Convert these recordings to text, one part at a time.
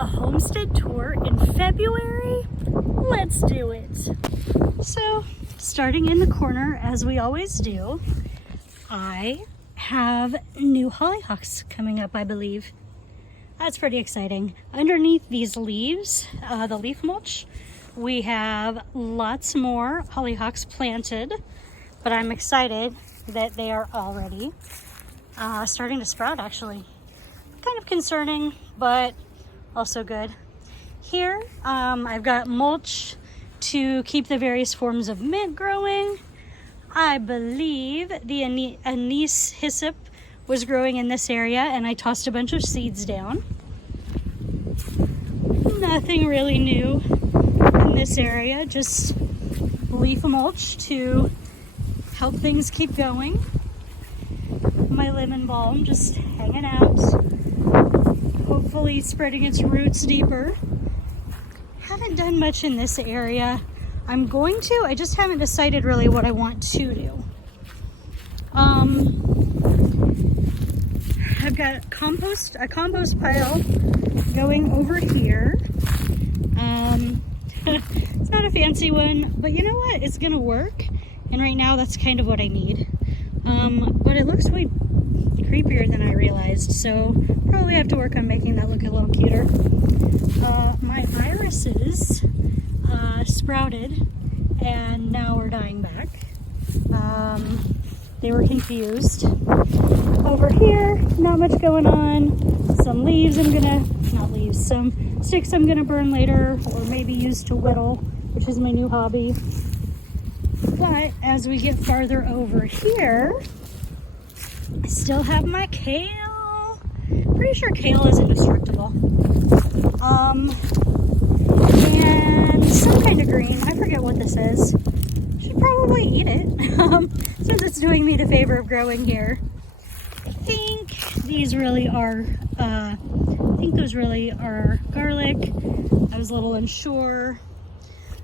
a homestead tour in February? Let's do it. So, starting in the corner, as we always do, I have new hollyhocks coming up, I believe. That's pretty exciting. Underneath these leaves, the leaf mulch, we have lots more hollyhocks planted, but I'm excited that they are already starting to sprout, actually. Kind of concerning, but also good. Here, I've got mulch to keep the various forms of mint growing. I believe the anise hyssop was growing in this area, and I tossed a bunch of seeds down. Nothing really new in this area, just leaf mulch to help things keep going. My lemon balm just hanging out, hopefully spreading its roots deeper. Haven't done much in this area. I'm going to, I just haven't decided really what I want to do. I've got a compost pile going over here. It's not a fancy one, but you know what? It's gonna work. And right now that's kind of what I need. But it looks way creepier than I realized, so probably have to work on making that look a little cuter. My irises sprouted and now are dying back. They were confused. Over here, not much going on. Some leaves some sticks I'm gonna burn later, or maybe use to whittle, which is my new hobby. But as we get farther over here, I still have my kale. Pretty sure kale is indestructible. And some kind of green. I forget what this is. Should probably eat it since it's doing me the favor of growing here. I think these really are. I think those really are garlic. I was a little unsure.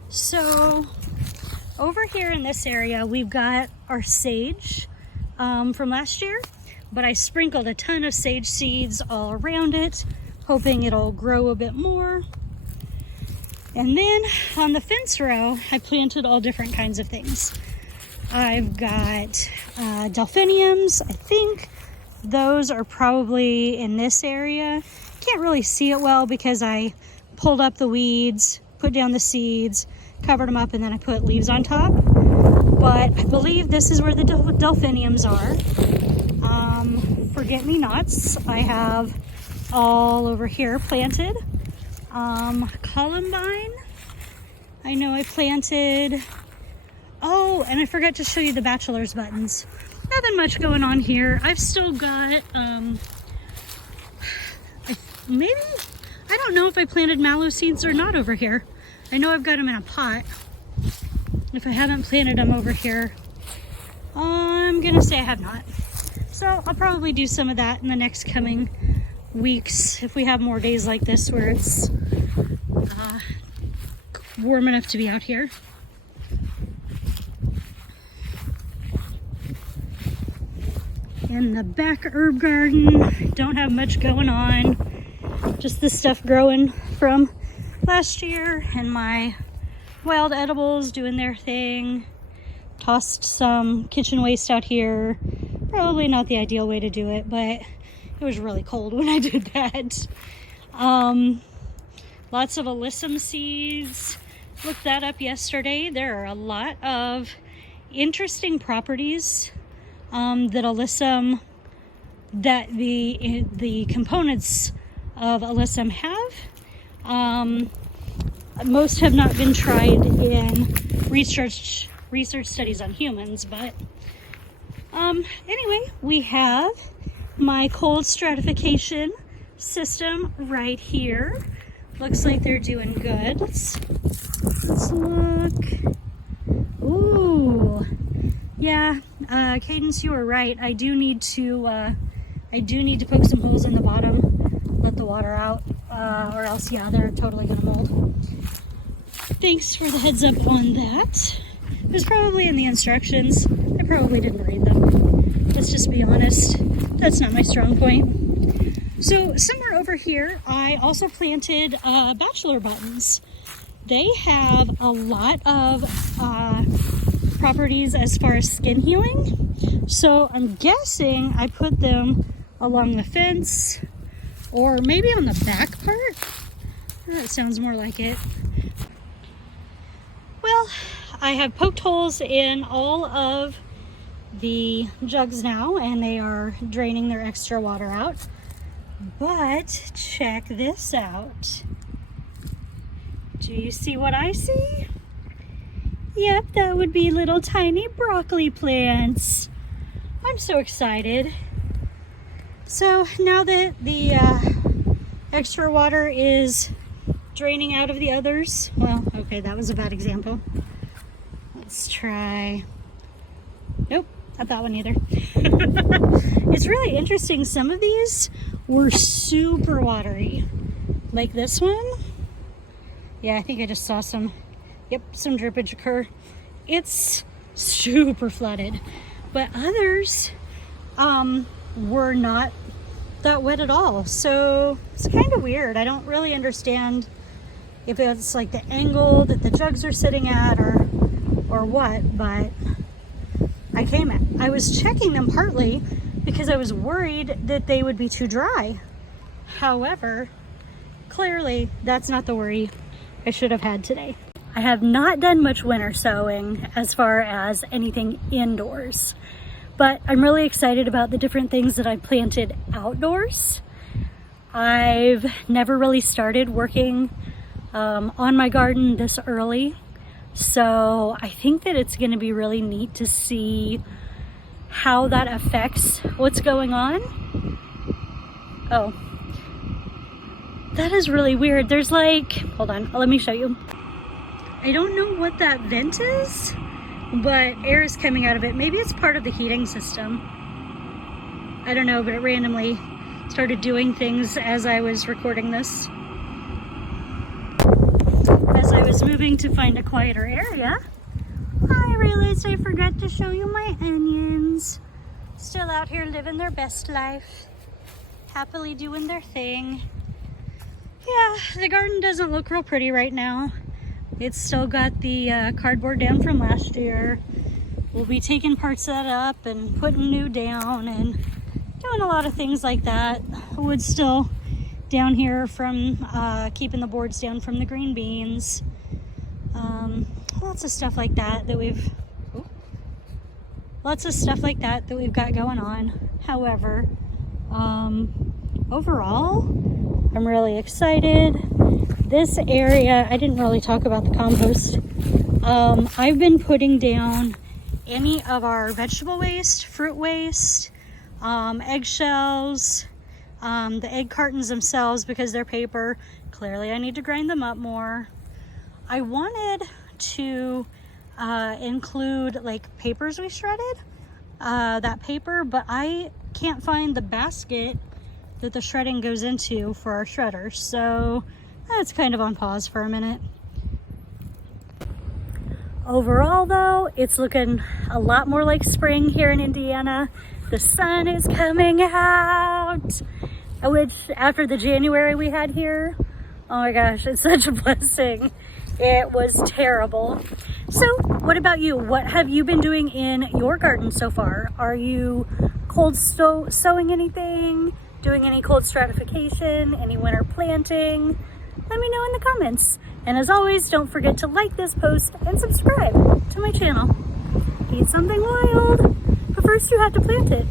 So over here in this area, we've got our sage from last year, but I sprinkled a ton of sage seeds all around it, hoping it'll grow a bit more. And then on the fence row, I planted all different kinds of things. I've got delphiniums. I think those are probably in this area. Can't really see it well because I pulled up the weeds, put down the seeds, covered them up, and then I put leaves on top. But I believe this is where the delphiniums are. Forget-me-nots I have all over here planted. Columbine, I know I planted. Oh, and I forgot to show you the bachelor's buttons. Nothing much going on here. I've still got, maybe, I don't know if I planted mallow seeds or not over here. I know I've got them in a pot. If I haven't planted them over here, I'm gonna say I have not. So I'll probably do some of that in the next coming weeks if we have more days like this where it's warm enough to be out here. In the back herb garden, don't have much going on. Just this stuff growing from last year, and my wild edibles doing their thing. Tossed some kitchen waste out here. Probably not the ideal way to do it, but it was really cold when I did that. Lots of alyssum seeds. Looked that up yesterday. There are a lot of interesting properties that alyssum, that the components of alyssum have. Most have not been tried in research studies on humans, but anyway, we have my cold stratification system right here. Looks like they're doing good. Let's look. Ooh, yeah, Cadence, you were right. I do need to poke some holes in the bottom, let the water out, or else, yeah, they're totally gonna mold. Thanks for the heads up on that. It was probably in the instructions. I probably didn't read them. Let's just be honest. That's not my strong point. So somewhere over over here, I also planted bachelor buttons. They have a lot of properties as far as skin healing. So I'm guessing I put them along the fence or maybe on the back part. That sounds more like it. Well, I have poked holes in all of the jugs now, and they are draining their extra water out. But check this out. Do you see what I see? Yep, that would be little tiny broccoli plants. I'm so excited. So now that the extra water is draining out of the others, well, okay, that was a bad example. Let's try, nope, not that one either. It's really interesting. Some of these were super watery. Like this one. Yeah, I think I just saw some, yep, some drippage occur. It's super flooded. But others were not that wet at all. So it's kind of weird. I don't really understand if it's like the angle that the jugs are sitting at or what, but I was checking them partly because I was worried that they would be too dry. However, clearly that's not the worry I should have had today. I have not done much winter sowing as far as anything indoors, but I'm really excited about the different things that I've planted outdoors. I've never really started working on my garden this early, so I think that it's going to be really neat to see how that affects what's going on. Oh, that is really weird. There's like, hold on, let me show you. I don't know what that vent is, but air is coming out of it. Maybe it's part of the heating system. I don't know, but it randomly started doing things as I was recording this. As I was moving to find a quieter area, I realized I forgot to show you my onions. Still out here living their best life, happily doing their thing. Yeah, the garden doesn't look real pretty right now. It's still got the cardboard down from last year. We'll be taking parts of that up and putting new down and doing a lot of things like that. Wood's still down here from keeping the boards down from the green beans. Lots of stuff like that that we've got going on. However, overall, I'm really excited. This area, I didn't really talk about the compost. I've been putting down any of our vegetable waste, fruit waste, eggshells, the egg cartons themselves because they're paper. Clearly I need to grind them up more. I wanted to include like papers we shredded, that paper, but I can't find the basket that the shredding goes into for our shredders, so that's kind of on pause for a minute. Overall though, it's looking a lot more like spring here in Indiana. The sun is coming out, which after the January we had here, oh my gosh, it's such a blessing. It was terrible. So what about you? What have you been doing in your garden so far? Are you cold sowing anything? Doing any cold stratification? Any winter planting? Let me know in the comments. And as always, don't forget to like this post and subscribe to my channel. Eat something wild, but first you have to plant it.